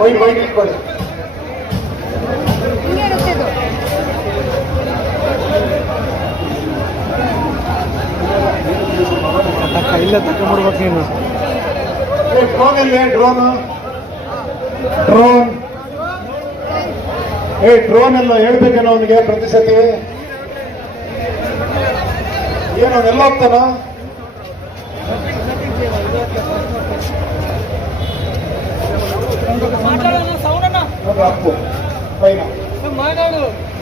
Bike bike ಇಟ್ಕೊಳ್ಳಿ ಇಲ್ಲ ತಗೊಂಡ್ಬಿಡ್ಬೇಕು ನೀನು ಡ್ರೋನ್ ಎಲ್ಲಿ ಡ್ರೋನ್ ಡ್ರೋನ್ ಏ ಡ್ರೋನ್ ಎಲ್ಲ ಹೇಳ್ಬೇಕೇನೋ ಅವನಿಗೆ ಪ್ರತಿ ಸತಿ? ಏನು ಅವನೆಲ್ಲ ಹೋಗ್ತಾನ?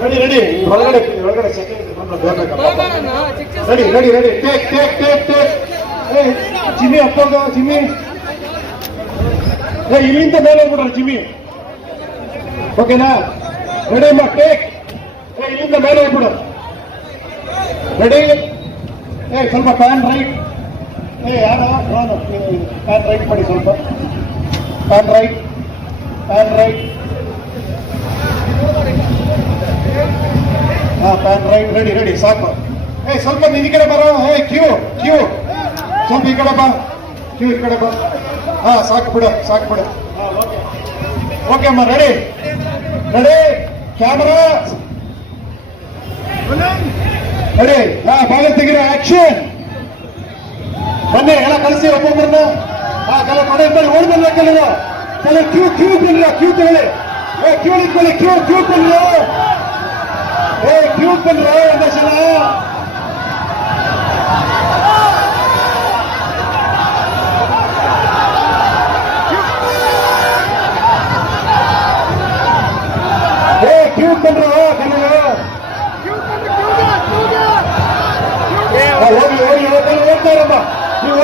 ರೆಡಿ ರೆಡಿ ಒಳಗಡೆ ಒಳಗಡೆ ready ready ready take take take take. Jimmy ಹತ್ತೋಗ Jimmy. ಏ ಇಲ್ಲಿಂದ ಮೇಲೆ ಹೋಗ್ಬಿಡ್ರಿ ಜಿಮ್ಮಿ. ಓಕೆನಾ? ರೆಡಿ ಅಮ್ಮ ಟೇಕ್ ಇಲ್ಲಿಂದ ಮೇಲೆ ಹೋಗ್ಬಿಡು. ರೆಡಿ ಏ, ಸ್ವಲ್ಪ ಪ್ಯಾನ್ ರೈಟ್ ಏ, ಯಾರು? ಪ್ಯಾನ್ ರೈಟ್ ಮಾಡಿ ಸ್ವಲ್ಪ. ಪ್ಯಾನ್ ರೈಟ್ ಪ್ಯಾನ್ ರೈಟ್ ಹಾ ಪ್ಯಾನ್ ರೈಟ್ ರೆಡಿ ರೆಡಿ ಸಾಕು. ಏ, ಸ್ವಲ್ಪ ನೀನ್ ಈ ಕಡೆ ಬರೋ. ಏ, ಕ್ಯೂ ಕ್ಯೂ. ಸ್ವಲ್ಪ ಈ ಕಡೆ ಬಾ. ಕ್ಯೂ, ಈ ಕಡೆ ಬಾ. ಹಾ, ಸಾಕು ಬಿಡು ಸಾಕು ಬಿಡು. ಓಕೆ. ಅಮ್ಮ ರೆಡಿ ರೆಡಿ ಕ್ಯಾಮರಾ ರೆಡಿ ಹಾ ಬಾಗ ತೆಗಿರ ಆಕ್ಷನ್ ಬನ್ನಿ ಎಲ್ಲ ಕಳಿಸಿ ಒಬ್ಬೊಬ್ಬರನ್ನ ಹಾ ಕೆಲ ಕಡೆ ಇದ್ದಲ್ಲಿ ಓಡಿ ಬಂದ ಕೆಲವು ಕೆಲ ಕ್ಯೂ ಕ್ಯೂ ಬಂದ್ರ ಕ್ಯೂ ತಗೊಳ್ಳಿ ಏ ಕ್ಯೂ ನಿಂತ್ಕೊಳ್ಳಿ ಕ್ಯೂ ಕ್ಯೂ ಬಂದ್ರು ಏ ಕ್ಯೂ ಬಂದ್ರು ಒಂದೇ ಸಲ ಏ ಕ್ಯೂ ಬಂದ್ರು ಕೆಲವು ಆ, ಹೋಗಿ ಹೋಗಿ ಹೋಗ್ತಾರೆ ಹೋಗ್ತಾರಮ್ಮ ನೀವು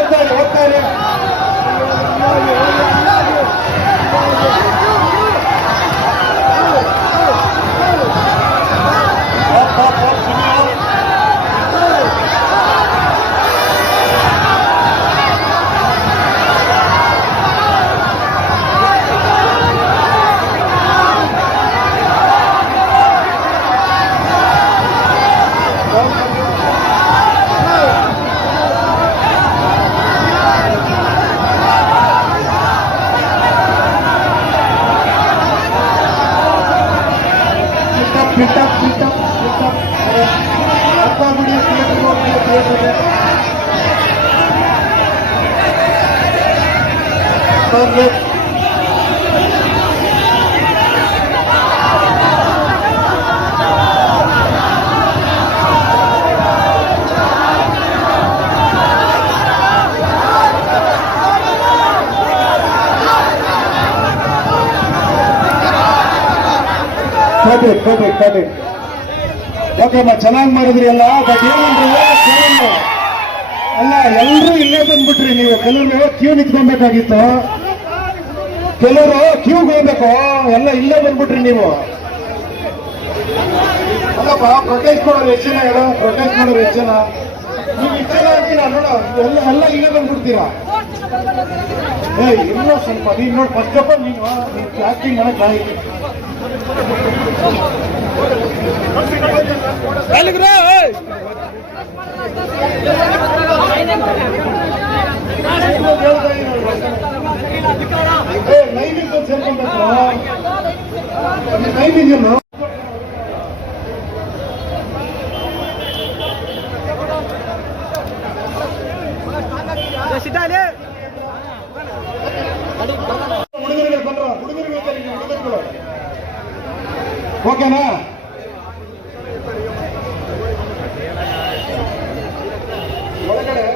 It, cut it, ಓಕೆ ಅಮ್ಮ ಚೆನ್ನಾಗಿ ಮಾಡಿದ್ರಿ ಎಲ್ಲ ಬಟ್ ಏನಂದ್ರೆ. ಅಲ್ಲ ಎಲ್ಲರೂ ಇಲ್ಲೇ ಬಂದ್ಬಿಟ್ರಿ ನೀವು. ಕೆಲವರು ಕ್ಯೂ ನಿಂತ್ಕೊಬೇಕಾಗಿತ್ತು ಕೆಲವರು ಕ್ಯೂ ಹೋಗ್ಬೇಕು. ಎಲ್ಲ ಇಲ್ಲೇ ಬಂದ್ಬಿಟ್ರಿ ನೀವು. ಅಲ್ಲಪ್ಪ ಪ್ರೊಟೆಸ್ಟ್ ಮಾಡೋರು ಎಷ್ಟು ಜನ ಹೇಳು? ಪ್ರೊಟೆಸ್ಟ್ ಮಾಡೋರು ಎಷ್ಟು ಜನ? ನೀವು ಇಷ್ಟು ಜನ ಇರ್ತೀರಾ ನೋಡ ಎಲ್ಲ ಎಲ್ಲ ಇಲ್ಲೇ ಬಂದ್ಬಿಡ್ತೀರಾ? ಏ ಇನ್ನೂ ಸ್ವಲ್ಪ ನೀನು ನೋಡಿ ಫಸ್ಟ್ ಆಫ್ ಆಲ್ ನೀನು ಆಕ್ಟಿಂಗ್ ಮಾಡಕ್ಕೆ ನೈವೇದ್ಯ ಸೇರ್ಕೊಂಡ್ಬಿಟ್ರ ನೈವೇದ್ಯನು ಹುಡುಗರಿಗೆ ಬಂದ್ರ ಹುಡುಗರಿಗೆ ಹೋಗ್ತಾರೆ ಈಗ ಹುಡುಗರುಗಳು ಓಕೆನಾ ಒಳಗಡೆ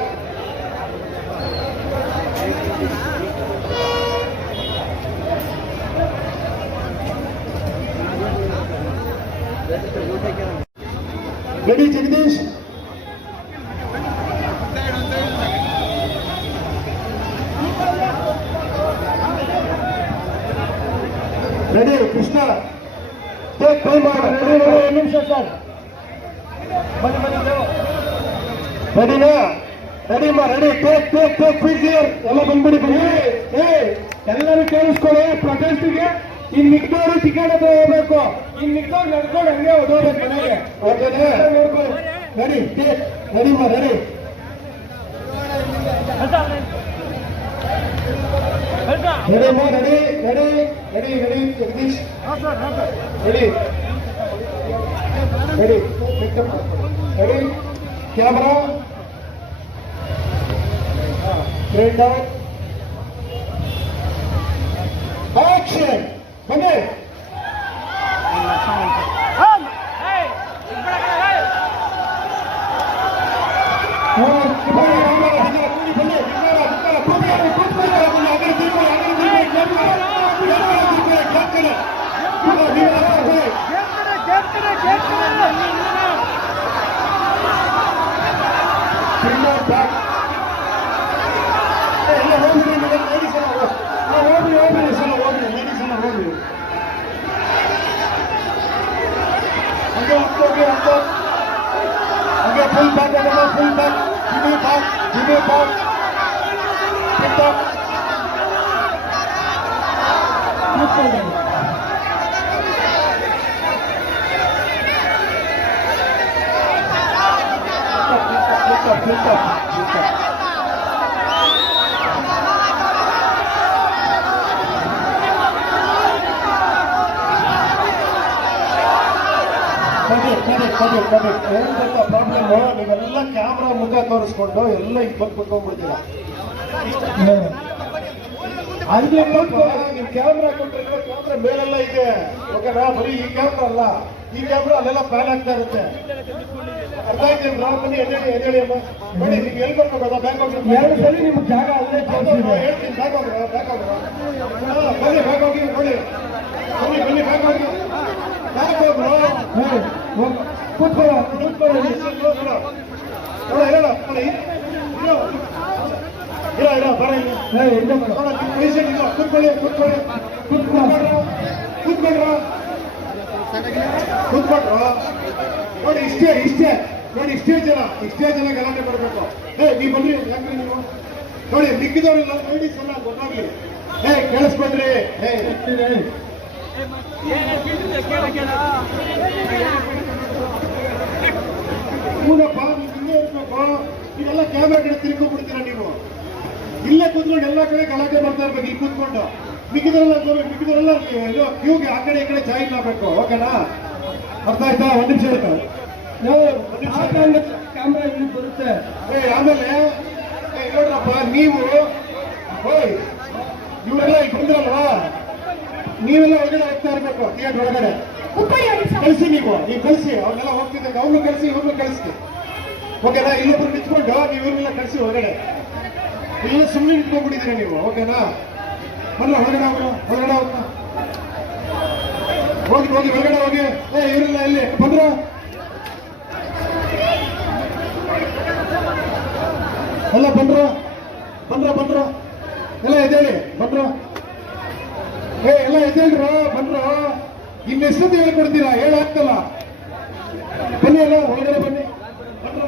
ready Jagadish ready Krishna take time ready ready ಒಂದು ನಿಮಿಷ ಸರ್ ಬನ್ನಿ ಬನ್ನಿ ನೀವು ರೆಡಿನಾ ರೆಡಿ ಮಾ ready take take take quick ಎಲ್ಲ ಬಂದ್ಬಿಡಿ ಬನ್ನಿ ಏ ಎಲ್ಲರೂ ಕೇಳಿಸ್ಕೊಳ್ಳಿ ಪ್ರೊಟೆಸ್ಟ್ಗೆ ಇನ್ ಮಿಕ್ದವ್ರು ಟಿಕೆಟ್ ಹತ್ರ ಹೋಗ್ಬೇಕು. ಇನ್ ಮಿಕ್ದವ್ರು ನಡ್ಕೊಂಡು ಹಂಗೆ ಹೋಗ್ಬೇಕು ಮನೆಗೆ. ಓಕೆನಾ. ನಡಿ ನಡಿಮ್ಮ ನಡಿ ನಡಿಮ್ಮ ನಡಿ. ನಡಿ ನಡಿ ನಡಿ ಜಗದೀಶ್. ನಡಿ. ನಡಿ. ನಡಿ. ಕ್ಯಾಮರಾ. ಸ್ಟ್ರೇಟ್ ಔಟ್ ಆಕ್ಷನ್ ಬನ್ನಿ ಹಂಗೆ ಬ್ಯಾಕ್ ಅದಲ್ಲ full back jimmy back jimmy back tick tock correct correct correct correct ಏನು ಗೊತ್ತಾ ಪ್ರಾಬ್ಲಮ್ ನೀವೆಲ್ಲ ಕ್ಯಾಮ್ರಾ ಮುಖ ತೋರಿಸ್ಕೊಂಡು ಎಲ್ಲ ಈಗ ಬಂದು ಕುತ್ಕೊಂಡ್ಬಿಡ್ತೀರಾ? ಅಲ್ಲಿ ಬಂದು ನೀವು ಕ್ಯಾಮ್ರಾ ಕೊಟ್ಟರೆ ಕ್ಯಾಮ್ರಾ ಮೇಲೆಲ್ಲ ಇದೆ. ಓಕೆನಾ? ಬರೀ ಈ ಕ್ಯಾಮ್ರಾ ಅಲ್ಲ. ಈ ಕ್ಯಾಮ್ರಾ ಅಲ್ಲೆಲ್ಲ ಪ್ಯಾನ್ ಆಗ್ತಾ ಇರುತ್ತೆ. ಅರ್ಥ ಆಯ್ತು ಬ್ರಾ ಬನ್ನಿ ಎದ್ದೇಳಿ ಎದ್ದೇಳಿ ಅಮ್ಮ. ಬನ್ನಿ ನೀವು ಎಲ್ಲಿ ಬರ್ಬೇಕು ಬ್ಯಾಂಕ್ ಹೋಗಿ ಎರಡು ಸಲ ನಿಮ್ಗೆ ಜಾಗ ಅಲ್ಲೇ ಹೇಳ್ತೀನಿ ಬ್ಯಾಂಕ್ ಹೋಗ್ರ ಬ್ಯಾಂಕ್ ಹೋಗ್ರ ಬನ್ನಿ ಬ್ಯಾಂಕ್ ಹೋಗಿ ನೋಡಿ ಬನ್ನಿ ಬನ್ನಿ ಬ್ಯಾಗ್ ಹೋಗಿ ಬ್ಯಾಗ್ ಹೋಗ್ರು ಕೂತ್ಕೊಳ್ಳೋ ಕೂತ್ಕೊಳ್ಳೋ ನೋಡ ಹೇಳ ನೋಡಿ ಇರೋ ಇರೋ ಇರೋ ಬರ ಇಲ್ಲಿ ನೋಡ ಪೇಷಂಟ್ ಇಲ್ಲ ಕೂತ್ಕೊಳ್ಳಿ ಕೂತ್ಕೊಳ್ಳಿ ಕೂತ್ಕೊಂಡ್ರ ಕೂತ್ಕೊಂಡ್ರ ನೋಡಿ ಇಷ್ಟೇ ಇಷ್ಟೇ ನೋಡಿ ಇಷ್ಟೇ ಜನ ಇಷ್ಟೇ ಜನ ಗಲಾಟೆ ಬರಬೇಕು ಏ ನೀವು ಬನ್ರಿ ಯಾಕ್ರಿ ನೀವು ನೋಡಿ ಮಿಕ್ಕಿದವರೆಲ್ಲ ಲೇಡೀಸ್ ಎಲ್ಲ ಗೊತ್ತಾಗ್ಲಿ ಏ ಕೇಳಿಸ್ಕೊಂಡ್ರಿ ಏ ಹೂನಪ್ಪ ನೀವು ಇರ್ಬೇಕು. ಇದೆಲ್ಲ ಕ್ಯಾಮ್ರಾ ಕಡೆ ತಿರ್ಕೊಂಡ್ಬಿಡ್ತೀರಾ ನೀವು? ಇಲ್ಲೇ ಕೂತ್ಕೊಂಡು ಎಲ್ಲ ಕಡೆ ಗಲಾಟೆ ಮಾಡ್ತಾ ಇರ್ಬೇಕು ಇಲ್ಲಿ ಕೂತ್ಕೊಂಡು. ಮಿಕ್ಕಿದರೆಲ್ಲ ಮಿಕ್ಕಿದರೆಲ್ಲ ಕ್ಯೂಗೆ ಆ ಕಡೆ ಈ ಕಡೆ ಜಾಯಿನ್ ಆಗ್ಬೇಕು ಓಕೆನಾ? ಅರ್ಥ ಆಯ್ತಾ? ಒಂದ್ ನಿಮಿಷ ಆಯ್ತು ಕ್ಯಾಮ್ರಾ ಇಲ್ಲಿ ಬರುತ್ತೆ. ಏ ಆಮೇಲೆ ನೋಡ್ರಪ್ಪ ನೀವು ಓಯ್ ಇವರೆಲ್ಲ ಬಂದ್ರಲ್ವಾ ನೀವೆಲ್ಲ ಒಳಗಡೆ ಹೋಗ್ತಾ ಇರ್ಬೇಕು ಥಿಯೇಟರ್ ಒಳಗಡೆ. ಕಳಿಸಿ ನೀವು. ನೀವು ಕಳಿಸಿ, ಅವ್ರನ್ನೆಲ್ಲ ಹೋಗ್ತಿದ್ದಾಗ ಅವ್ರನ್ನ ಕಳಿಸಿ, ಇವ್ರನ್ನ ಕಳಿಸಿ ಓಕೆನಾ? ಇಲ್ಲೊಬ್ರು ನಿಂತ್ಕೊಂಡು ನೀವು ಇವ್ರನ್ನೆಲ್ಲ ಕಳಿಸಿ ಹೊರಗಡೆ. ಇಲ್ಲ ಸುಮ್ಮನೆ ನಿಂತ್ಕೊಂಡ್ಬಿಟ್ಟಿದ್ದೀರಿ ನೀವು, ಓಕೆನಾ? ಬರಲ್ಲ ಹೊರಗಡೆ ಅವರು ಹೊರಗಡೆ ಹೋಗ್ರ ಹೋಗಿ ಹೋಗಿ, ಹೊರಗಡೆ ಹೋಗಿ. ಏ, ಇವರೆಲ್ಲ ಇಲ್ಲಿ ಬಂದ್ರು? ಎಲ್ಲ ಬಂದ್ರು? ಬಂದ್ರ ಬಂದ್ರ? ಎಲ್ಲ ಎದ್ದೇಳಿ ಬಂದ್ರ? ಏ, ಎಲ್ಲ ಎದ್ದೇಳ್ರ ಬಂದ್ರ? ಇನ್ನೆಷ್ಟೊತ್ತು ಹೇಳ್ಕೊಡ್ತೀರಾ ಹೇಳಾಗ್ತಲ್ಲ. ಬನ್ನಿ ಅಲ್ಲ ಒಳಗಡೆ ಬನ್ನಿ. ಬನ್ನಿ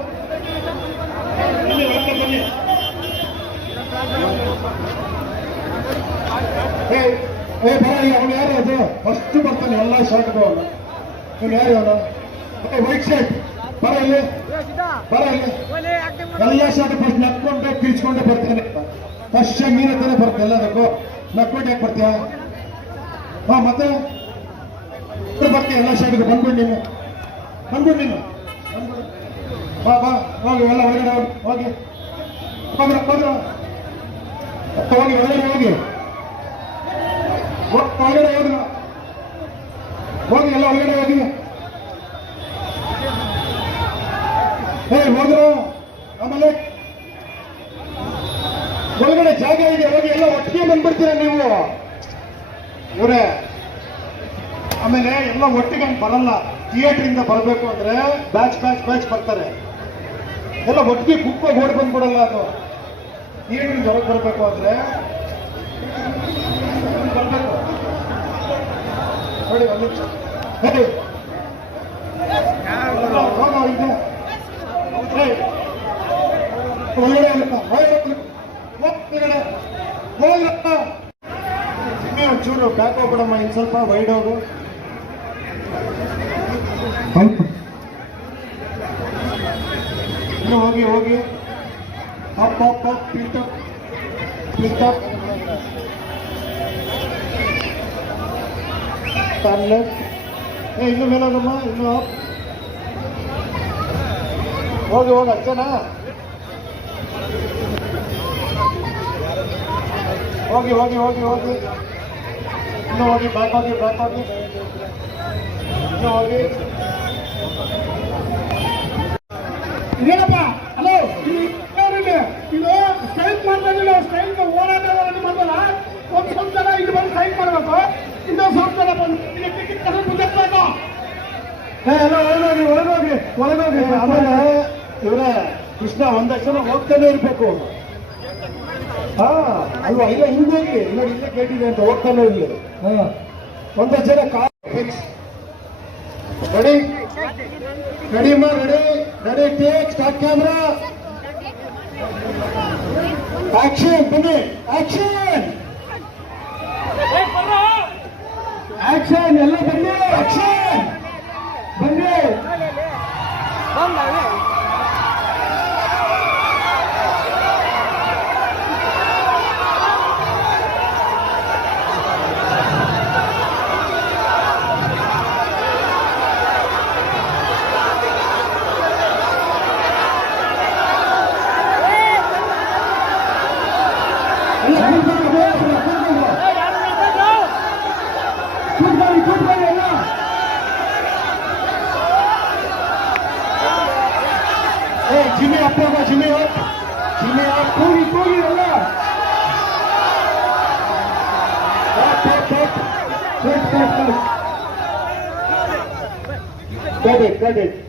ಏ ಬರ ಅವನು ಯಾರು ಅದು? ಫಸ್ಟ್ ಬರ್ತಾನೆ, ಎಲ್ಲ ಶಾರ್ಟ್ ಅವನು ಇವನು ಯಾರು ಅವನು ಏ ವೈಟ್ ಶರ್ಟ್ ಬರ ಇಲ್ಲಿ. ಬರ ಇಲ್ಲಿ. ಎಲ್ಲ ಶಾರ್ಟ್ ಫಸ್ಟ್ ನಕ್ಕೊಂಡೆ, ಕಿರ್ಚ್ಕೊಂಡೆ ಬರ್ತಾನೆ. ಫಸ್ಟ್ ಮೀನ ತಾನೇ ಬರುತ್ತೆ ಎಲ್ಲದಕ್ಕೂ. ನಕ್ಕೊಂಡು ಯಾಕೆ ಬರ್ತೀಯ? ಹಾ ಮತ್ತೆ? ಮತ್ತೆ ಬಗ್ಗೆ ಎಲ್ಲ ಶಾರ್ಟ್ಗೆ ಬಂದ್ಬಿಡು ನೀನು ಬಂದ್ಬಿಡು ನೀನು. ಬಾ ಬಾ, ಹೋಗಿ, ಎಲ್ಲ ಹೊರಗಡೆ ಹೋಗಿ ಬಂದ್ರ ಬಂದ್ರ ಹೋಗಿ ಒಳಗಡೆ ಹೋಗಿ. ಹೋ- ಒಳಗಡೆ ಹೋದ್ರ ಹೋಗಿ, ಎಲ್ಲ ಒಳಗಡೆ ಹೋಗಿ. ಏ, ಹೋದ್ರು. ಆಮೇಲೆ ಒಳಗಡೆ ಜಾಗ ಇದೆ, ಹೋಗಿ ಎಲ್ಲ ಒಟ್ಟಿಗೆ ಬಂದ್ಬಿಡ್ತೀರ ನೀವು? ಇವರೇ. ಆಮೇಲೆ ಎಲ್ಲ ಒಟ್ಟಿಗೆ ಬರಲ್ಲ. ಥಿಯೇಟರ್ ಇಂದ ಬರಬೇಕು ಅಂದ್ರೆ ಬ್ಯಾಚ್ ಬ್ಯಾಚ್ ಬ್ಯಾಚ್ ಬರ್ತಾರೆ. ಎಲ್ಲ ಒಟ್ಟಿಗೆ ಗುಂಪಾಗಿ ಓಡಿ ಬಂದ್ಬಿಡಲ್ಲ ಅದು. ಥಿಯೇಟರ್ ಇಂದ ಹೊರಗೆ ಬರಬೇಕು ಅಂದ್ರೆ ನೋಡಿ, ಒಂದು ನಿಮಿಷ. ಒಂಚೂರು ಬ್ಯಾಕ್ ಹೋಗ್ಬಿಡಮ್ಮ ಇನ್ನು ಸ್ವಲ್ಪ ವೈಡ್ ಹೋಗು. ಇನ್ನು ಹೋಗಿ ಹೋಗಿ up up up pit up pit up turn left ಏ ಇನ್ನು ಮೇಲೆ ಹೋಗಮ್ಮ ಇನ್ನು ಅಪ್ ಹೋಗಿ ಹೋಗಿ ಅಚ್ಚನಾ ಹೋಗಿ ಹೋಗಿ ಹೋಗಿ ಹೋಗಿ ಇನ್ನು ಹೋಗಿ ಬ್ಯಾಕ್ ಹೋಗಿ ಬ್ಯಾಕ್ ಹೋಗಿ ಇನ್ನು ಹೋಗಿ ಏನಪ್ಪ ಹಲೋ ಇದು ಸ್ಟ್ರೈಕ್ ಮಾಡ್ತಾ ಇದ್ದೀವಿ ಸ್ಟ್ರೈಕ್ ಒಂದು ಸ್ವಲ್ಪ ಜನ ಇಲ್ಲಿ ಬಂದು ಸ್ಟ್ರೈಕ್ ಮಾಡಬೇಕು. ಇನ್ನೊಂದು ಸ್ವಲ್ಪ ಜನ ಬಂದು ಇಲ್ಲಿ ಟಿಕೆಟ್ ತಗೊಂಡು ಏ ಎಲ್ಲ ಒಳಗೋಗಿ ಒಳಗೋಗಿ ಒಳಗೋಗಿ. ಆಮೇಲೆ ಇವರೇ ಕೃಷ್ಣ ಜನ ಹೋಗ್ತಾನೆ ಇರಬೇಕು. ಹಾ ಅಲ್ವಾ? ಇಲ್ಲ ಹಿಂದೆ ಇಲ್ಲ ಇಲ್ಲೇ ಕೇಟಿದೆ ಅಂತ ಹೋಗ್ತಾನೆ ಇಲ್ಲಿ ಒಂದಷ್ಟು ಜನ ಕಾಲ್ ಫಿಕ್ಸ್ ರೆಡಿ ರೆಡಿ ಮಾ ready ready take start camera action ಬನ್ನಿ. ಆಕ್ಷನ್ ಆಕ್ಷನ್ ಎಲ್ಲ ಬನ್ನಿ. ಆಕ್ಷನ್ ಬನ್ನಿ. जिन्हें आप जिन्हें आप पूरी पूरी होला Cut it, cut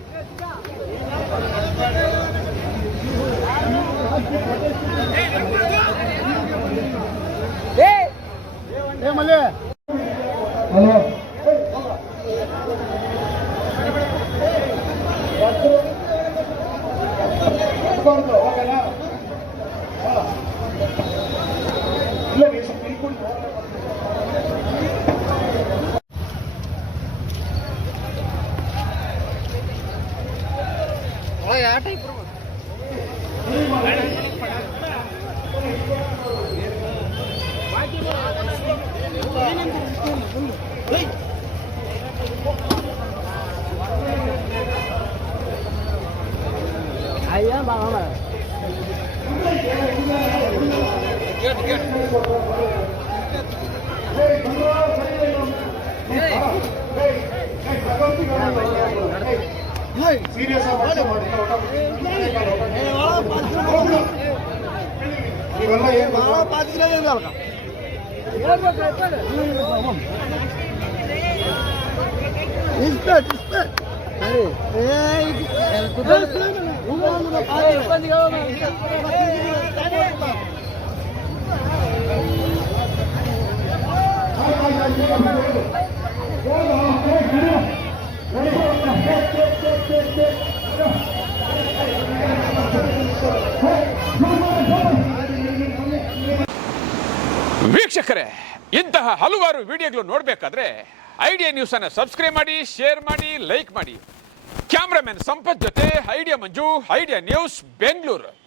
ಸೀರಿಯಸ್ ಆಗಿ ಮಾಡಿ ನೀವೆಲ್ಲ ಏನ್ ಗೊತ್ತಾ? ವೀಕ್ಷಕರೇ ಇಂತಹ ಹಲವಾರು ವಿಡಿಯೋಗಳು ನೋಡಬೇಕಾದ್ರೆ ಐಡಿಯಾ ನ್ಯೂಸನ್ನು ಸಬ್ಸ್ಕ್ರೈಬ್ ಮಾಡಿ, ಶೇರ್ ಮಾಡಿ, ಲೈಕ್ ಮಾಡಿ. ಕ್ಯಾಮ್ರಾಮನ್ ಸಂಪತ್ ಜೊತೆ, idea Manju, idea news, Bengaluru.